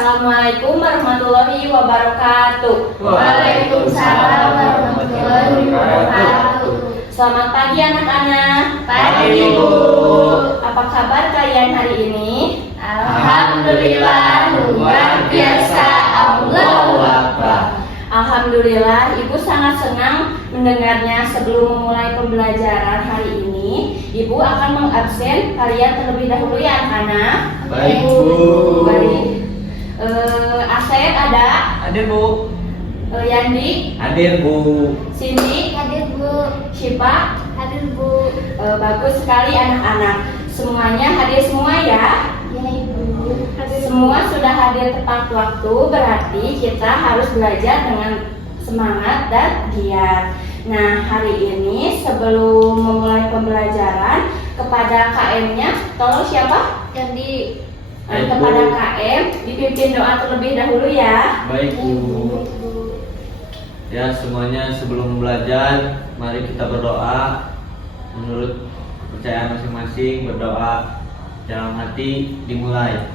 Assalamualaikum warahmatullahi wabarakatuh. Waalaikumsalam warahmatullahi wabarakatuh. Selamat pagi anak-anak. Pagi, Bu. Apa kabar kalian hari ini? Alhamdulillah luar biasa. Allahu Akbar. Alhamdulillah, Ibu sangat senang mendengarnya. Sebelum memulai pembelajaran hari ini, Ibu akan mengabsen kalian terlebih dahulu ya anak-anak. Baik, Bu. Baik. Asep ada? Hadir, Bu. Yandi? Hadir, Bu. Cindy? Hadir, Bu. Syifa? Hadir, Bu. Bagus sekali anak-anak. Semuanya hadir semua ya? Ya, Ibu. Hadir. Semua sudah hadir tepat waktu, berarti kita harus belajar dengan semangat dan giat. Nah, hari ini sebelum memulai pembelajaran, kepada KM-nya, tolong siapa? Jadi, Kepada KM, dipimpin doa terlebih dahulu ya. Baik, Bu. Ya, semuanya sebelum belajar, mari kita berdoa menurut kepercayaan masing-masing. Berdoa dalam hati, dimulai.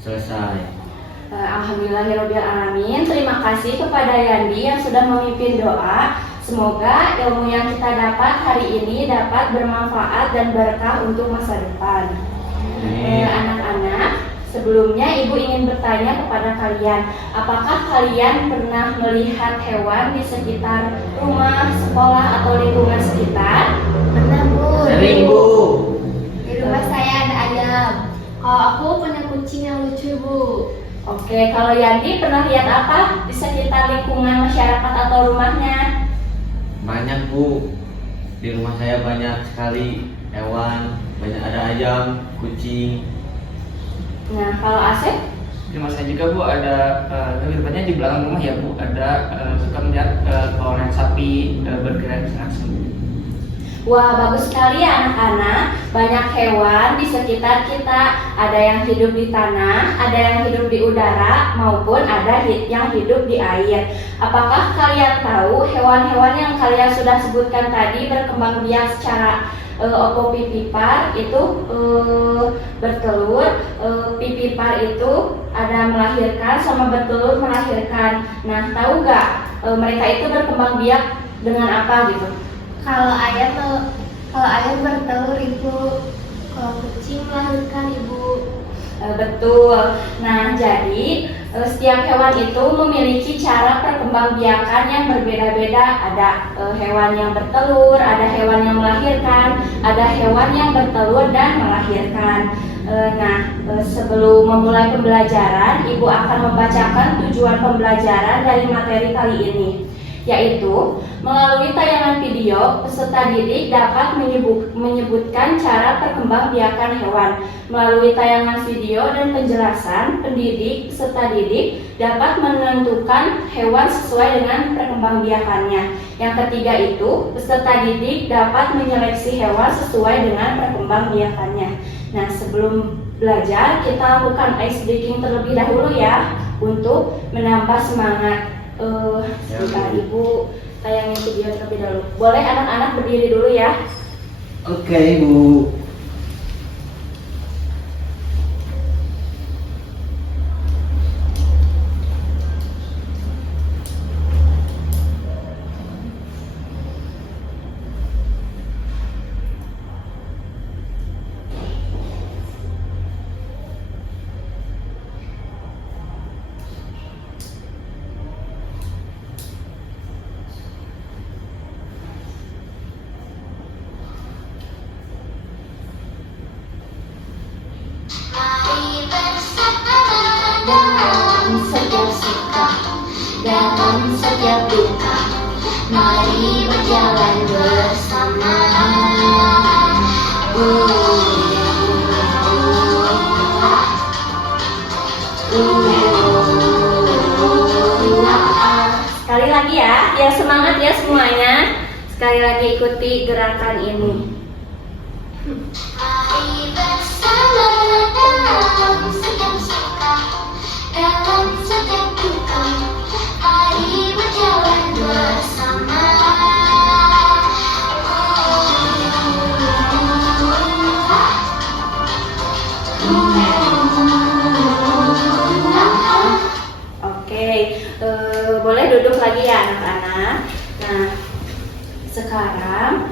Selesai. Alhamdulillahirrahmanirrahim. Terima kasih kepada Yandi yang sudah memimpin doa. Semoga ilmu yang kita dapat hari ini dapat bermanfaat dan berkah untuk masa depan. Anak-anak, sebelumnya Ibu ingin bertanya kepada kalian, apakah kalian pernah melihat hewan di sekitar rumah, sekolah, atau lingkungan sekitar? pernah, Bu. Sering, Bu. Di rumah saya ada ayam. Kalau aku punya kucing yang lucu, Bu. Oke, kalau Yandi pernah lihat apa di sekitar lingkungan masyarakat atau rumahnya? Banyak, Bu. Di rumah saya banyak sekali hewan, banyak ada ayam, kucing. Nah, kalau Asep? Di rumah saya juga, Bu, ada lebih tepatnya di belakang rumah ya, Bu, ada suka melihat kawanan sapi bergerak langsung. Wah, bagus sekali ya anak-anak. Banyak hewan di sekitar kita. Ada yang hidup di tanah, ada yang hidup di udara, maupun ada yang hidup di air. Apakah kalian tahu hewan-hewan yang kalian sudah sebutkan tadi berkembang biak secara opopipipar itu bertelur, pipipar itu ada melahirkan, sama bertelur melahirkan. Nah, tahu nggak mereka itu berkembang biak dengan apa gitu? Kalau ayam bertelur, Ibu. Kalau kucing melahirkan, Ibu. Betul. Nah, jadi setiap hewan itu memiliki cara perkembangbiakan yang berbeda-beda. Ada hewan yang bertelur, ada hewan yang melahirkan, ada hewan yang bertelur dan melahirkan. Sebelum memulai pembelajaran, Ibu akan membacakan tujuan pembelajaran dari materi kali ini, yaitu melalui tayangan video, peserta didik dapat menyebutkan cara perkembangbiakan hewan. Melalui tayangan video dan penjelasan, pendidik peserta didik dapat menentukan hewan sesuai dengan perkembangbiakannya. Yang ketiga itu, peserta didik dapat menyeleksi hewan sesuai dengan perkembangbiakannya. Nah, sebelum belajar, kita lakukan ice breaking terlebih dahulu ya, untuk menambah semangat. Sebentar, Ibu tayangin video terlebih dahulu. Boleh anak-anak berdiri dulu ya. Oke, Bu. Dalam setiap sikap, dalam setiap duka, mari berjalan bersama. Sekali lagi ya, biar semangat ya semuanya. Sekali lagi ikuti gerakan ini. Mari bersama dalam setiap sikap, dalam setiap duka, mari berjalan bersama. lagi ya anak-anak. Nah, sekarang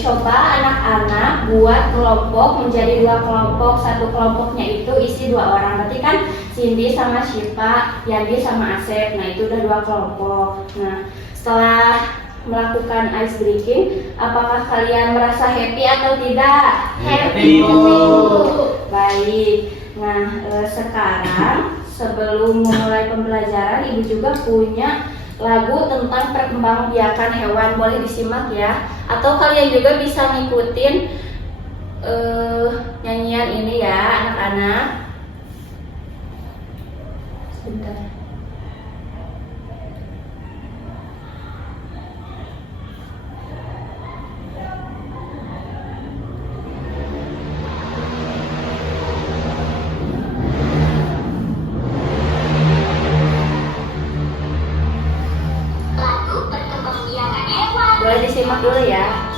coba anak-anak buat kelompok menjadi 2 kelompok. Satu kelompoknya itu isi 2 orang. Berarti kan Cindy sama Syifa, Yandi sama Asep. Nah, itu udah 2 kelompok. Nah, setelah melakukan ice breaking, apakah kalian merasa happy atau tidak? Happy, Bu. Baik. Nah, sekarang sebelum memulai pembelajaran, Ibu juga punya lagu tentang perkembangbiakan hewan. Boleh disimak ya. Atau kalian juga bisa ngikutin nyanyian ini ya, anak-anak. Sebentar. Boleh disimak dulu ya.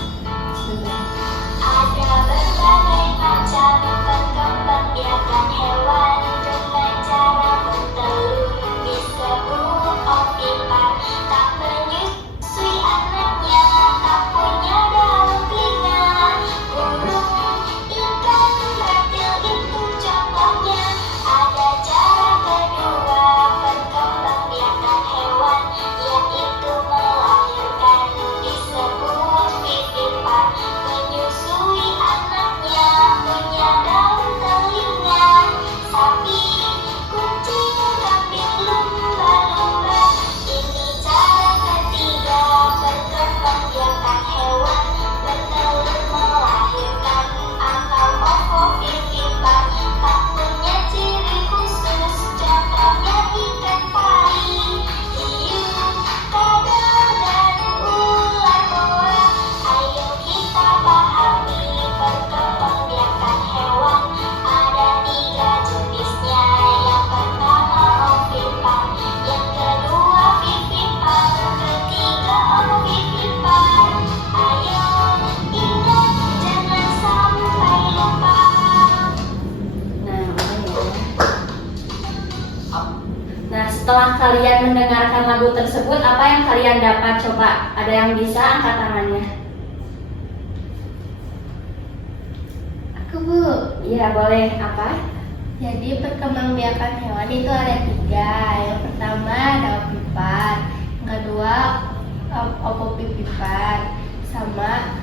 Ada berbagai macam perkembangbiakan hewan dengan cara bertelur disebut ovipar. Tak menyusui anaknya, tak punya daun telinga. Burung, ikan, reptil itu contohnya. Ada cara kedua perkembangbiakan hewan, yaitu melahirkan disebut vivipar. Menyusui anaknya, punya daun telinga. Sapi, kucing, kambing, lumba-lumba. Ini cara ketiga perkembangbiakan hewan, bertelur melahirkan atau ovovivipar. Tak punya ciri khusus, contohnya ikan pari, hiu, kadal, dan ular boa. Ayo kita pahami perkembangbiakan hewan. Ada 3 jenisnya. Yang pertama ovipar, yang kedua vivipar, ketiga ovivipar. Ayo ingat, jangan sampai lupa. Nah, Nah, setelah kalian mendengarkan lagu tersebut, apa yang kalian dapat? Coba, ada yang bisa angkat tangannya? Aku, Bu. Iya, boleh. Apa? Jadi perkembangbiakan hewan itu ada 3. Yang pertama ada ovipar, yang kedua ovovivipar, sama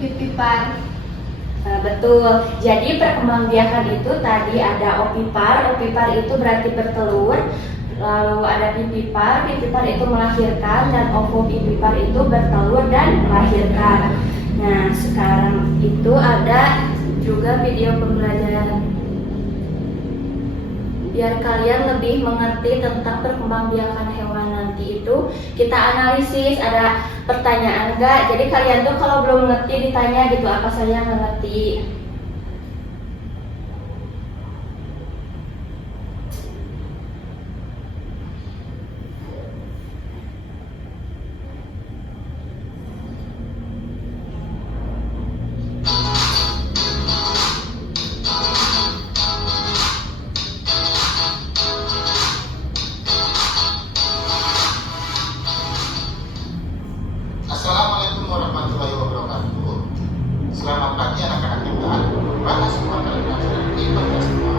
vivipar. Nah, betul. Jadi perkembangbiakan itu tadi ada ovipar. Ovipar itu berarti bertelur. Lalu ada vivipar. Vivipar itu melahirkan, dan ovovivipar itu bertelur dan melahirkan. Nah, sekarang itu ada juga video pembelajaran biar kalian lebih mengerti tentang perkembangbiakan hewan. Nanti itu kita analisis, ada pertanyaan enggak. Jadi kalian tuh kalau belum ngerti ditanya gitu, apa saja nggak ngerti. Assalamualaikum warahmatullahi wabarakatuh. Selamat pagi anak-anak kita. Bagaimana semua kalian belajar di kelas semua?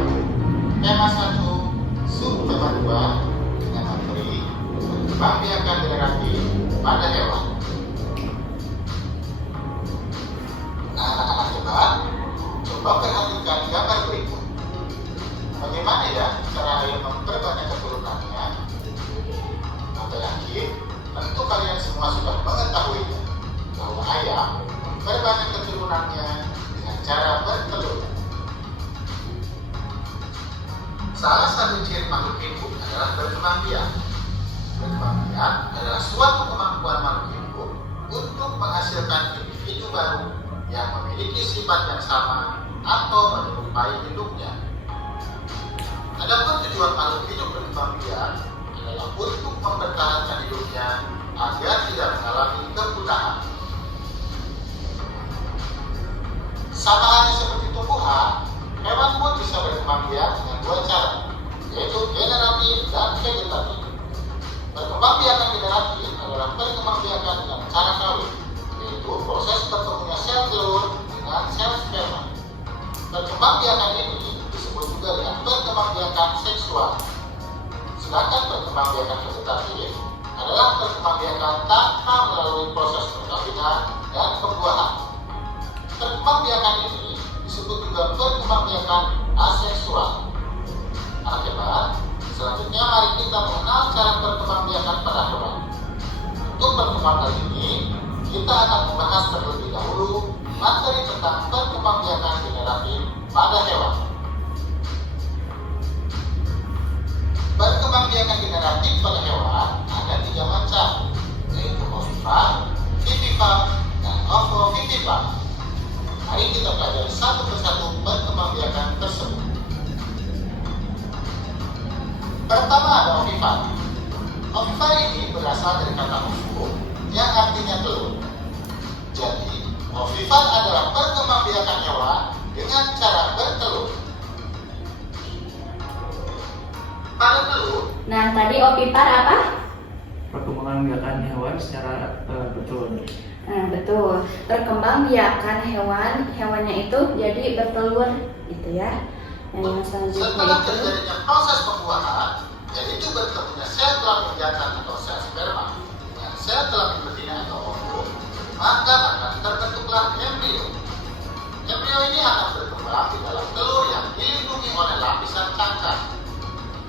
Tema 1, sub tema 2 dengan materi perkembangbiakan generasi pada hewan. Nah, anak-anak kita, coba perhatikan gambar berikut. Bagaimana ya cara ayam memperbanyak keturunannya? Aku yakin tentu kalian semua sudah mengetahuinya bahwa ayam memperbanyak keturunannya dengan cara bertelur. Salah satu ciri makhluk hidup adalah berkembang biak. Berkembang biak adalah suatu kemampuan makhluk hidup untuk menghasilkan individu baru yang memiliki sifat yang sama atau menyerupai induknya. Adapun tujuan makhluk hidup berkembang biak adalah untuk mempertahankan hidupnya agar tidak mengalami kepunahan. Sama halnya seperti tumbuhan, hewan pun bisa berkembang biak dengan 2 cara, yaitu generatif dan vegetatif. Perkembangbiakan generatif adalah perkembangbiakan dengan cara kawin, yaitu proses bertemunya sel telur dengan sel sperma. Perkembangbiakan ini disebut juga dengan perkembangbiakan seksual. Sedangkan perkembangbiakan vegetatif adalah perkembangbiakan tanpa melalui proses perkawinan dan pembuahan. Perkembangbiakan ini disebut juga perkembangbiakan aseksual. Anak hewan, selanjutnya mari kita mengenal cara perkembangbiakan pada hewan. Untuk pertemuan kali ini, kita akan membahas terlebih dahulu materi tentang perkembangbiakan generatif pada hewan. Perkembangbiakan generatif pada hewan ada 3 macam, yaitu ovipar, vivipar, dan ovovivipar. Mari kita pelajari satu persatu perkembangbiakan tersebut. Pertama ada ovipar. Ovipar ini berasal dari kata ovo yang artinya telur. Jadi, ovipar adalah perkembangbiakan hewan dengan cara bertelur. Pada telur, Nah, tadi ovipar apa? Perkembangbiakan hewan secara betul. Nah, betul. Perkembangbiakan hewannya itu jadi bertelur gitu ya. Yang selanjutnya setelah itu terjadinya proses pembuahan, yaitu bertemunya sel kelamin jantan atau sel sperma dengan sel kelamin betina atau ovo, maka akan terbentuklah embrio. Embrio ini akan berkembang di dalam telur yang dilindungi oleh lapisan cangkang.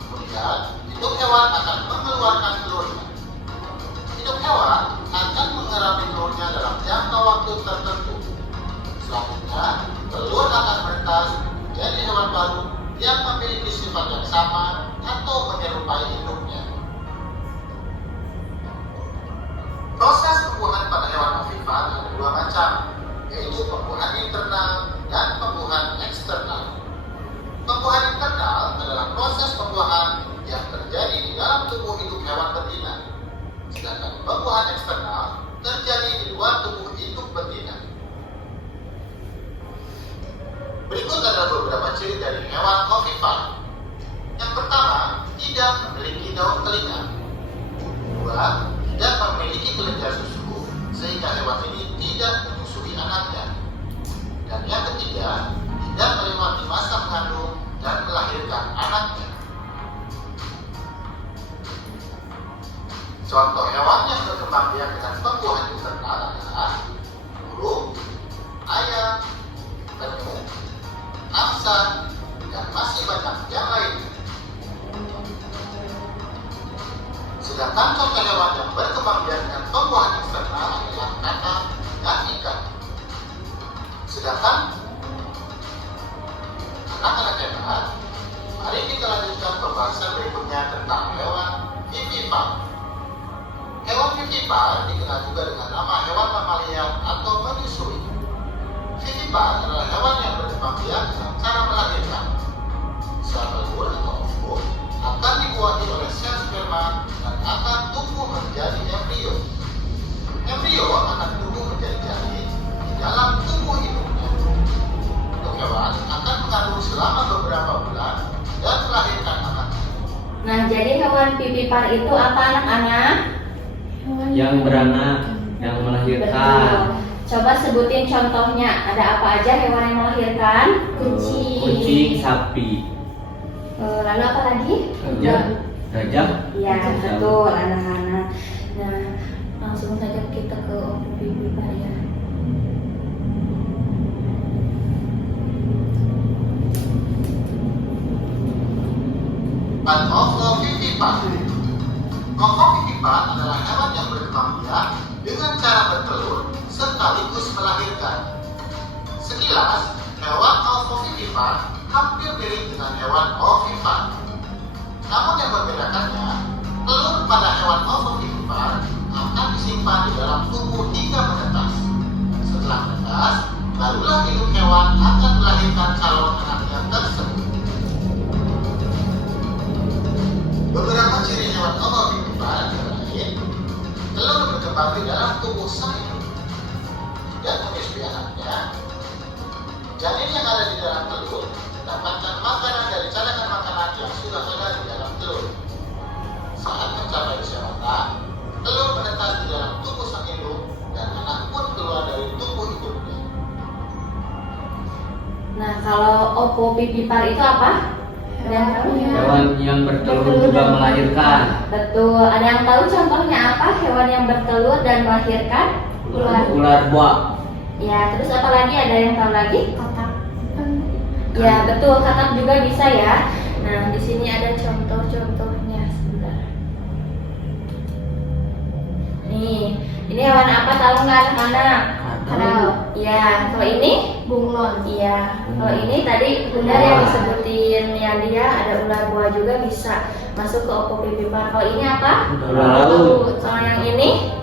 Kemudian, induk hewan akan mengeluarkan telurnya. Induk hewan akan mengerami telurnya dalam jangka waktu tertentu. Selanjutnya, telur akan menetas menjadi hewan baru yang memiliki sifat yang sama atau menyerupai induknya. Proses pembuahan pada hewan ovipar ada 2 macam, yaitu pembuahan internal dan pembuahan eksternal. Pembuahan internal adalah proses pembuahan yang terjadi di dalam tubuh induk hewan betina, sedangkan pembuahan eksternal terjadi di luar tubuh induk betina. Berikut adalah beberapa ciri dari hewan ovipar. Yang pertama, tidak memiliki daun telinga. 2. Tidak memiliki kelenjar susu, sehingga hewan ini tidak menyusui anaknya. Dan yang ketiga, tidak melewati masa mengandung dan melahirkan anaknya. Contoh hewan yang berkembang biak dengan pembuahan internal adalah burung, ayam, penyu, angsa, dan masih banyak yang lain. Sedangkan contoh hewan yang berkembang biak dengan pembuahan eksternal adalah kakap dan ikan. Sedangkan anak-anak hewan, mari kita lanjutkan pembahasan berikutnya tentang hewan vivipar. Hewan vivipar dikenal juga dengan nama hewan mamalia atau menyusui. Vivipar adalah hewan yang berkembang biak dengan cara melahirkan. Sel telur atau ovo akan dibuahi oleh sel sperma dan akan tumbuh menjadi embrio. Embrio akan tumbuh menjadi janin di dalam tubuh induknya. Induk hewan akan mengandung selama beberapa bulan dan melahirkan anaknya. Nah, jadi hewan vivipar itu apa anak-anak? Yang beranak, yang melahirkan. Betul. Coba sebutin contohnya. Ada apa aja hewan yang melahirkan? Kucing, sapi. Lalu apa lagi? Gajah. Iya, betul anak-anak. Nah, langsung saja kita ke ovipar ya. Ovovivipar. Ovovivipar adalah hewan yang berkembang biak dengan cara bertelur sekaligus melahirkan. Sekilas, hewan ovovivipar hampir mirip dengan hewan ovipar. Namun yang membedakannya, telur pada hewan ovovivipar akan disimpan di dalam tubuh hingga menetas. Setelah menetas, barulah induk hewan akan melahirkan calon anaknya tersebut. Beberapa ciri hewan ovovivipar antara lain, telur berkembang di dalam tubuh sang induk dan menyusui anaknya. Janin yang ada di dalam telur mendapatkan makanan dari cadangan makanan yang sudah ada di dalam telur. Saat mencapai usia matang, telur menetas di dalam tubuh sang induk dan anak pun keluar dari tubuh induknya. Nah, kalau opopipipar itu apa? Ada yang tahu? Hewan yang bertelur juga melahirkan. Betul. Ada yang tahu contohnya apa? Hewan yang bertelur dan melahirkan? Ular buah. Ya, terus apa lagi? Ada yang tahu lagi? Kotak. Ya, betul. Katak juga bisa ya. Nah, di sini ada contoh-contohnya. Sebentar. Nih, ini hewan apa tahu nggak anak-anak? Tahu. Ya, kalau ini? Bunglon. Iya. Kalau ini tadi benar yang disebutin ya, dia ada ular buah juga bisa masuk ke opopipipar. Kalau ini apa? Ular laut. Kalau yang ini?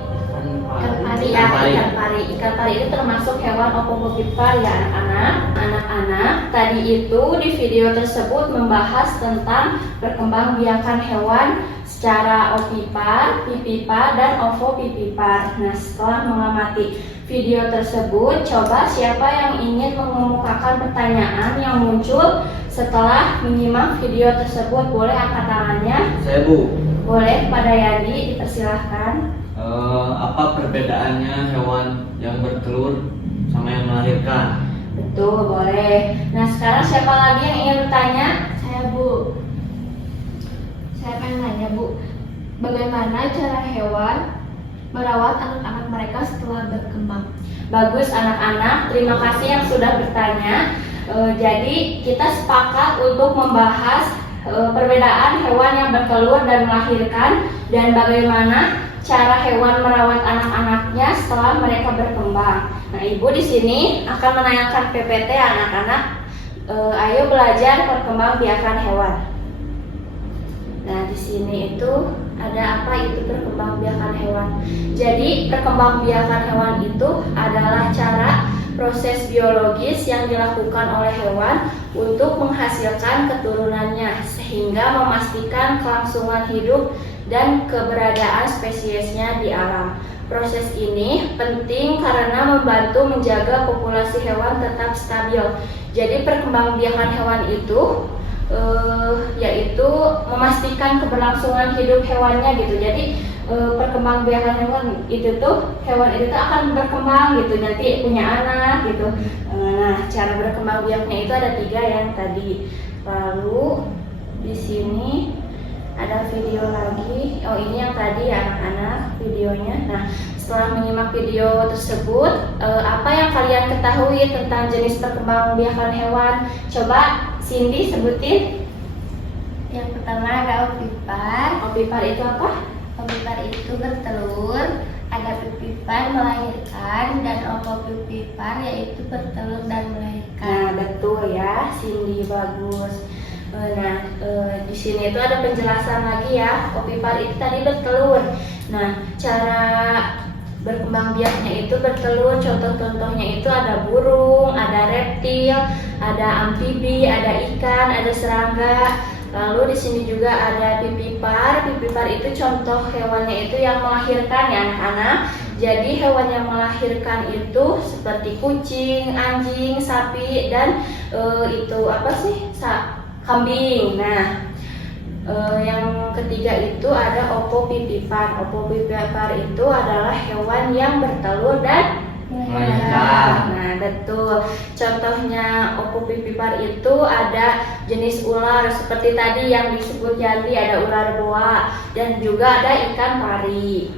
Ikan pari. Ya, ikan pari. Ikan pari itu termasuk hewan opopipipar ya anak-anak. Anak-anak, tadi itu di video tersebut membahas tentang perkembangbiakan hewan secara opipar, pipipar, dan ovopipipar. Nah, setelah mengamati video tersebut, coba siapa yang ingin mengemukakan pertanyaan yang muncul setelah menyimak video tersebut, boleh angkat tangannya. Saya Bu. Boleh pada Yadi, dipersilahkan. Apa perbedaannya hewan yang bertelur sama yang melahirkan? Betul, boleh. Nah, sekarang siapa lagi yang ingin bertanya? Saya Bu. Saya pengen nanya Bu, bagaimana cara hewan merawat anak-anak mereka setelah berkembang? Bagus anak-anak, terima kasih yang sudah bertanya. Jadi kita sepakat untuk membahas perbedaan hewan yang bertelur dan melahirkan dan bagaimana cara hewan merawat anak-anaknya setelah mereka berkembang. Nah, Ibu di sini akan menayangkan PPT anak-anak. Ayo belajar perkembangbiakan hewan. Nah, di sini itu ada apa itu perkembangbiakan hewan. Jadi, perkembangbiakan hewan itu adalah cara proses biologis yang dilakukan oleh hewan untuk menghasilkan keturunannya sehingga memastikan kelangsungan hidup dan keberadaan spesiesnya di alam. Proses ini penting karena membantu menjaga populasi hewan tetap stabil. Jadi perkembangbiakan hewan itu yaitu memastikan keberlangsungan hidup hewannya gitu. Jadi perkembangbiakan hewan itu tuh hewan itu tuh akan berkembang gitu, nanti punya anak gitu. Nah, cara berkembangbiaknya itu ada 3 yang tadi. Lalu di sini ada video lagi. Oh, ini yang tadi ya anak-anak videonya. Nah, setelah menyimak video tersebut, apa yang kalian ketahui tentang jenis perkembangbiakan hewan? Coba Cindy sebutin. Yang pertama ada opipar. Opipar itu apa? Opipar itu bertelur, ada pipipar melahirkan, dan ovopipipar yaitu bertelur dan melahirkan. Nah, betul ya, Cindy, bagus. Nah, di sini itu ada penjelasan lagi ya. Opipar itu tadi bertelur. Nah, cara berkembangbiaknya itu bertelur. Contoh-contohnya itu ada burung, ada reptil, ada amfibi, ada ikan, ada serangga. Lalu di sini juga ada pipipar. Pipipar itu contoh hewannya itu yang melahirkan ya anak-anak. Jadi hewan yang melahirkan itu seperti kucing, anjing, sapi, dan itu apa sih? Kambing. Nah, yang ketiga itu ada opopipipar. Opopipipar itu adalah hewan yang bertelur dan Melahirkan. Nah, betul. Contohnya opopipipar itu ada jenis ular seperti tadi yang disebut Yandi, ada ular boa dan juga ada ikan pari.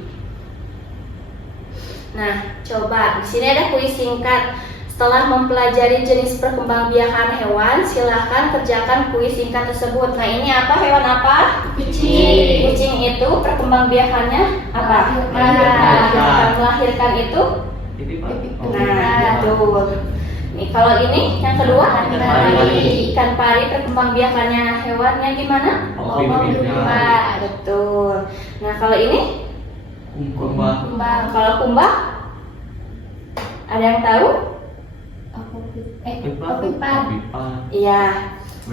Nah, coba di sini ada kuis singkat. Setelah mempelajari jenis perkembangbiakan hewan, silahkan kerjakan kuis singkat tersebut. Nah, ini apa? Hewan apa? Kucing. Kucing itu perkembangbiakannya apa? Melahirkan. Melahirkan itu? Ini Pak. Nah, betul. Nih, kalau ini yang kedua, Ikan pari. Ikan pari perkembangbiakannya hewannya gimana? Opopipar. Betul. Nah, kalau ini? Kumbang. Kumbang. Kalau kumbang? Ada yang tahu? Opipar. Iya.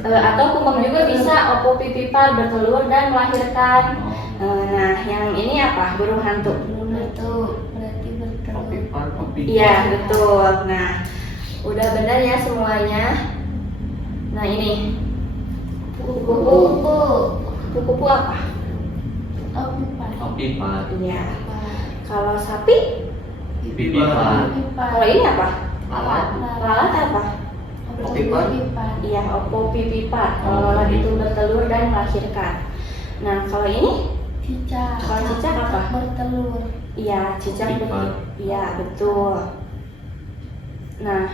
Atau kumbang juga bisa opopipipar, bertelur dan melahirkan. Nah, yang ini apa? Burung hantu. Burung hantu berarti bertelur. Iya, betul. Nah, udah benar ya semuanya. Nah, ini kupu-kupu. Kupu. Kupu-kupu apa? Opipar. Opipar. Iya. Kalau sapi? Pipipar. Kalau ini apa? Lalat. Lalat apa? Opipar. Iya, opipipar. Kalau lalat itu bertelur dan melahirkan. Nah, kalau ini? Cicak. Kalau cicak apa? Bertelur. Iya, cicak Opipar. bertelur. Iya, betul. Nah,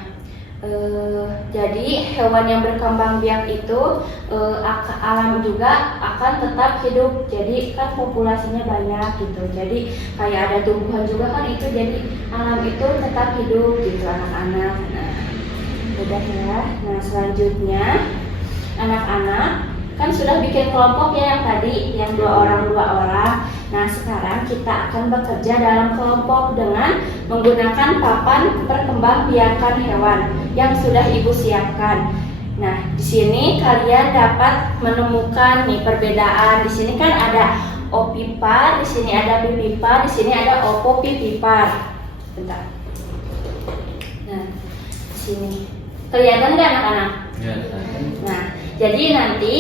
jadi hewan yang berkembang biak itu alam juga akan tetap hidup. Jadi kan populasinya banyak gitu. Jadi kayak ada tumbuhan juga kan itu. Jadi alam itu tetap hidup gitu anak-anak. Nah, udah ya. Nah, selanjutnya anak-anak kan sudah bikin kelompok ya yang tadi, yang 2 orang. Nah, sekarang kita akan bekerja dalam kelompok dengan menggunakan papan perkembangbiakan hewan yang sudah Ibu siapkan. Nah, di sini kalian dapat menemukan nih perbedaan. Di sini kan ada opipar, di sini ada pipipar, di sini ada opopipipar. Bentar. Nah, di sini kelihatan nggak anak-anak? Ya, Nah, jadi nanti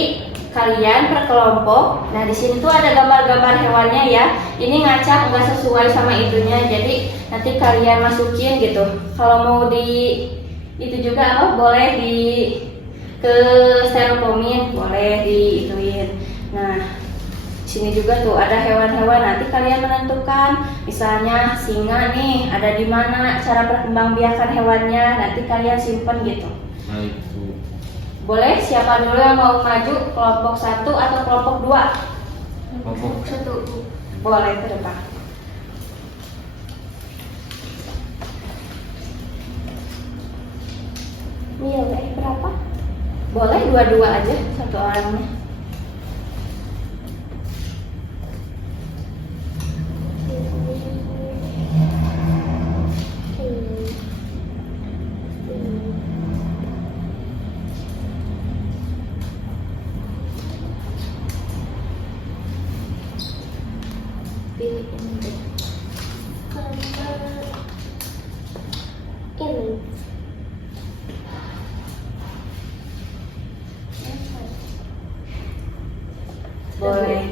kalian berkelompok. Nah, di sini tuh ada gambar-gambar hewannya ya. Ini ngacak nggak sesuai sama itunya. Jadi nanti kalian masukin gitu. Kalau mau di itu juga apa? Boleh di ke styrofoam, boleh diituin. Nah, di sini juga tuh ada hewan-hewan. Nanti kalian menentukan. Misalnya singa nih, ada di mana cara perkembangbiakan hewannya. Nanti kalian simpen gitu. nah itu. Boleh, siapa dulu yang mau maju, kelompok 1 atau kelompok 2? Kelompok 1. Boleh ke depan. Milih berapa? Boleh 2-2 aja, 1 orangnya. Pilih ini deh. Ini. Boleh.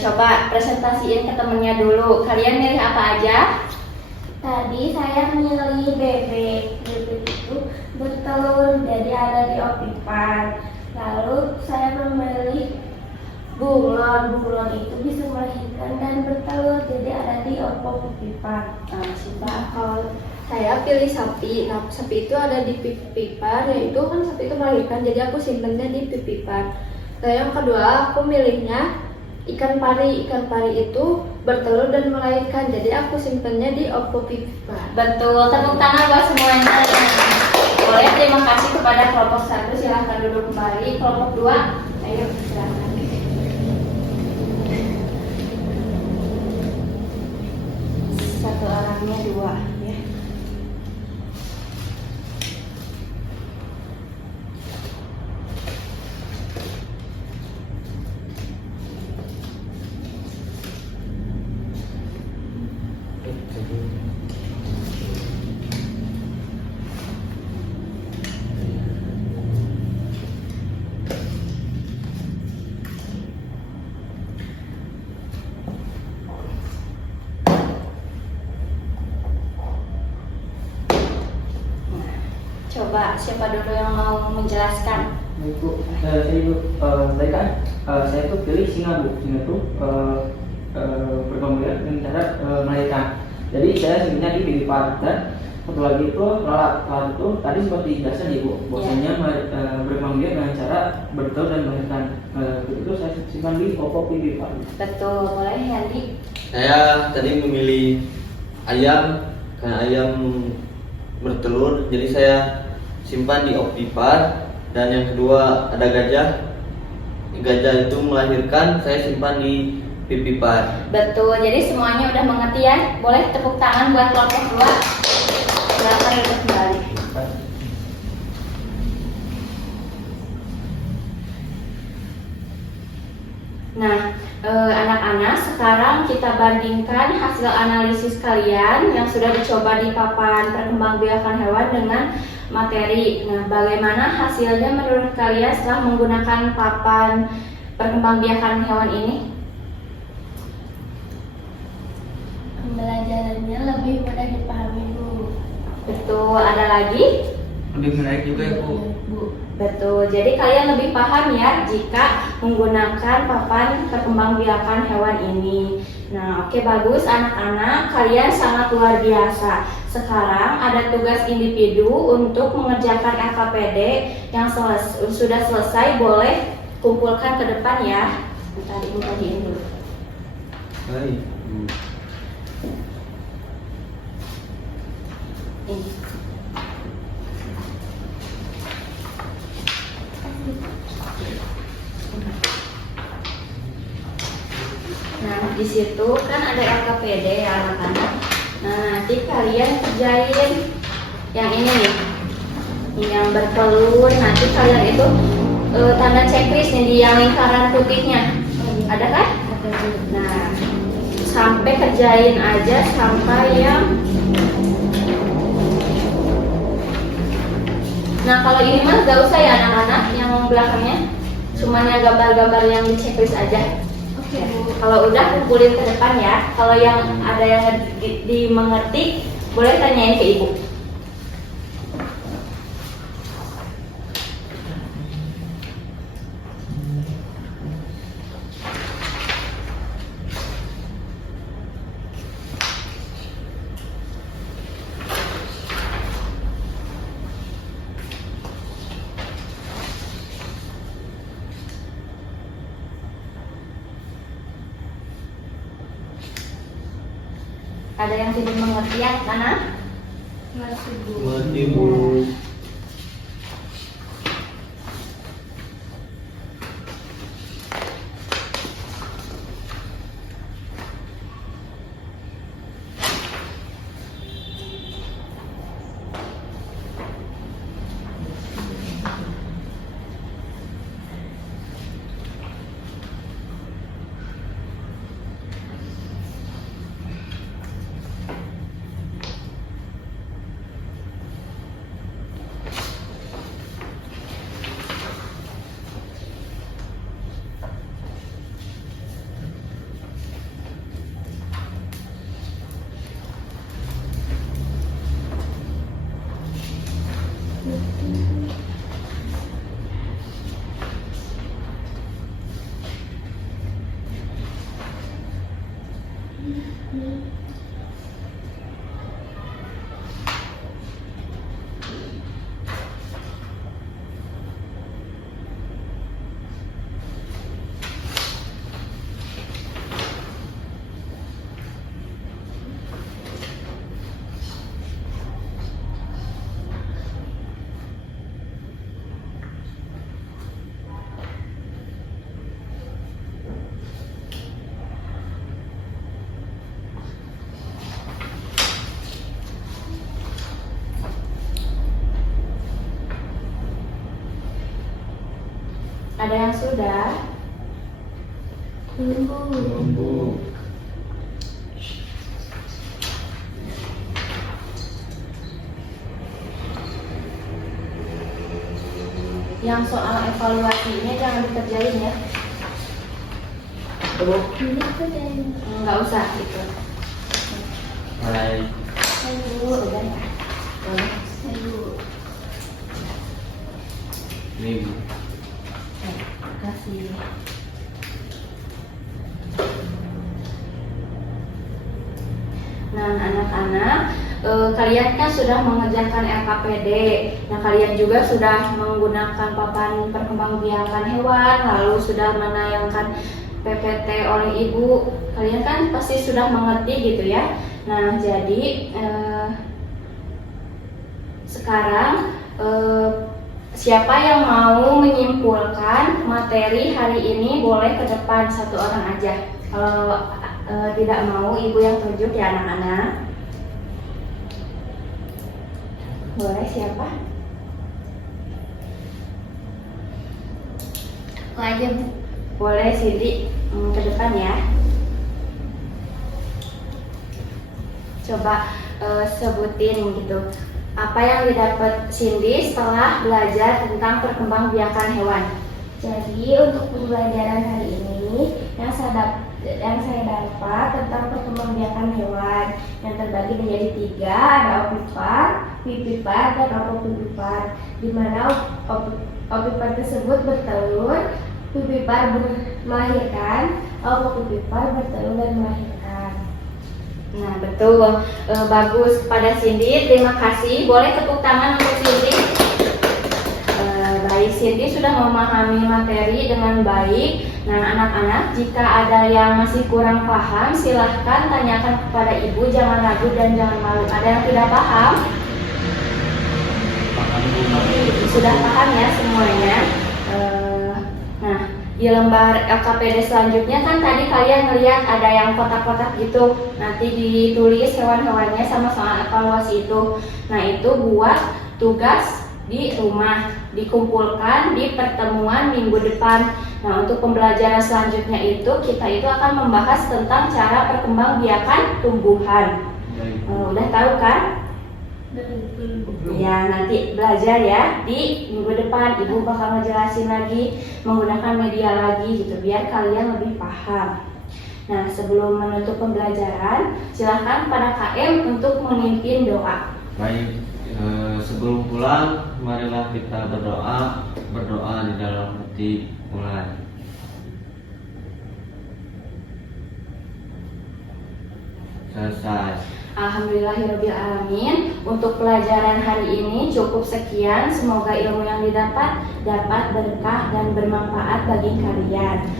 Coba presentasiin ke temennya dulu. Kalian milih apa aja? Tadi saya milih bebek. Bebek itu bertelur, jadi ada di opipar. Lalu saya memilih bunglon. Bunglon itu bisa melahirkan dan bertelur, jadi ada di opopipar. Kalau saya pilih sapi, nah sapi itu ada di pipipar, yaitu kan sapi itu melahirkan, jadi aku simpennya di pipipar. Nah, yang kedua aku milihnya ikan pari. Ikan pari itu bertelur dan melahirkan, jadi aku simpennya di opopipar. Betul, tepuk tangan buat semuanya. Boleh, terima kasih kepada kelompok 1, silahkan duduk kembali. Kelompok 2, ayo silahkan. Satu orangnya 2 ya. Coba siapa dulu yang mau menjelaskan? Bu, saya Ibu, tadi kan saya tuh pilih singa Bu. Singa tuh berkembang dengan cara melahirkan. Jadi saya simpennya di pipipar. Dan satu lagi itu lalat. Lalat itu tadi seperti dijelaskan Ibu, bahwasanya berkembang biak dengan cara bertelur dan melahirkan. Itu saya simpan di opopipipar. Betul, boleh Yandi. Saya tadi memilih ayam karena ayam bertelur, jadi saya simpan di opipar. Dan yang kedua ada gajah. Gajah itu melahirkan, saya simpan di pipipar. Betul, jadi semuanya udah mengerti ya. Boleh tepuk tangan buat kelompok 2. Silakan duduk kembali. Nah, anak-anak, sekarang kita bandingkan hasil analisis kalian yang sudah dicoba di papan perkembangbiakan hewan dengan materi. Nah, bagaimana hasilnya menurut kalian setelah menggunakan papan perkembangbiakan hewan ini? pembelajarannya lebih mudah dipahami, Bu. Betul, ada lagi? Lebih menarik juga ya Bu. Betul, jadi kalian lebih paham ya jika menggunakan papan perkembangbiakan hewan ini. Nah, oke, bagus anak-anak, kalian sangat luar biasa. Sekarang ada tugas individu untuk mengerjakan LKPD yang sudah selesai, boleh kumpulkan ke depan ya. Bentar, Ibu bagiin dulu. Baik. Ini. Nah, di situ kan ada LKPD ya anak-anak. Nah, nanti kalian kerjain yang ini nih, yang bertelur. Nanti kalian itu tanda checklist nih di yang lingkaran putihnya. Ada kan? Nah, sampai kerjain aja sampai yang. Nah, kalau ini mah gak usah ya anak-anak, yang belakangnya cuman yang gambar-gambar yang di checklist aja. Oke, Bu. Kalau udah kumpulin ke depan ya. Kalau yang ada yang dimengerti, boleh tanyain ke Ibu. Ada yang tidak mengerti ya, anak? Mengerti Bu. Ada yang sudah? Belum Bu. Yang soal evaluasinya jangan dikerjain ya. Bu. Nggak usah gitu. Baik. Udah ya. Boleh. Ini Bu. Terima kasih. Nah, anak-anak, kalian kan sudah mengerjakan LKPD. Nah, kalian juga sudah menggunakan papan perkembangbiakan hewan, lalu sudah menayangkan PPT oleh Ibu. Kalian kan pasti sudah mengerti gitu ya. Nah, jadi sekarang siapa yang mau menyimpulkan materi hari ini boleh ke depan, satu orang aja. Kalau tidak mau, Ibu yang tunjuk ya anak-anak. Boleh, siapa? Aku aja, Bu. Boleh, Sidi, ke depan ya. Coba sebutin gitu. Apa yang didapat Cindy setelah belajar tentang perkembangbiakan hewan? Jadi untuk pembelajaran hari ini yang saya dapat tentang perkembangbiakan hewan yang terbagi menjadi 3, ada opipar, pipipar, dan opopipipar, di mana opipar tersebut bertelur, pipipar melahirkan, opopipipar bertelur dan melahirkan. Nah, betul. Bagus kepada Cindy. Terima kasih. Boleh tepuk tangan untuk Cindy. Baik, Cindy sudah memahami materi dengan baik. Nah, anak-anak, jika ada yang masih kurang paham, silahkan tanyakan kepada ibu. Jangan ragu dan jangan malu. Ada yang tidak paham? Sudah paham ya semuanya? Nah, di lembar LKPD selanjutnya kan tadi kalian ngelihat ada yang kotak-kotak gitu. Nanti ditulis hewan-hewannya sama soal evaluasi itu. Nah, itu buat tugas di rumah, dikumpulkan di pertemuan minggu depan. Nah, untuk pembelajaran selanjutnya itu kita itu akan membahas tentang cara perkembangbiakan tumbuhan. Udah tahu kan? Ya, nanti belajar ya di minggu depan. Ibu bakal ngejelasin lagi menggunakan media lagi gitu biar kalian lebih paham. Nah, sebelum menutup pembelajaran, silahkan pada KM untuk memimpin doa. Baik, sebelum pulang, marilah kita berdoa di dalam hati. Mulai. Selesai. Alhamdulillahirrabbilalamin. Untuk pelajaran hari ini cukup sekian. Semoga ilmu yang didapat dapat berkah dan bermanfaat bagi kalian.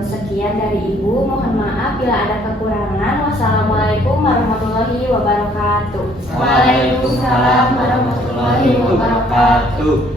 Sekian dari Ibu. Mohon maaf bila ada kekurangan. Wassalamualaikum warahmatullahi wabarakatuh. Waalaikumsalam warahmatullahi wabarakatuh.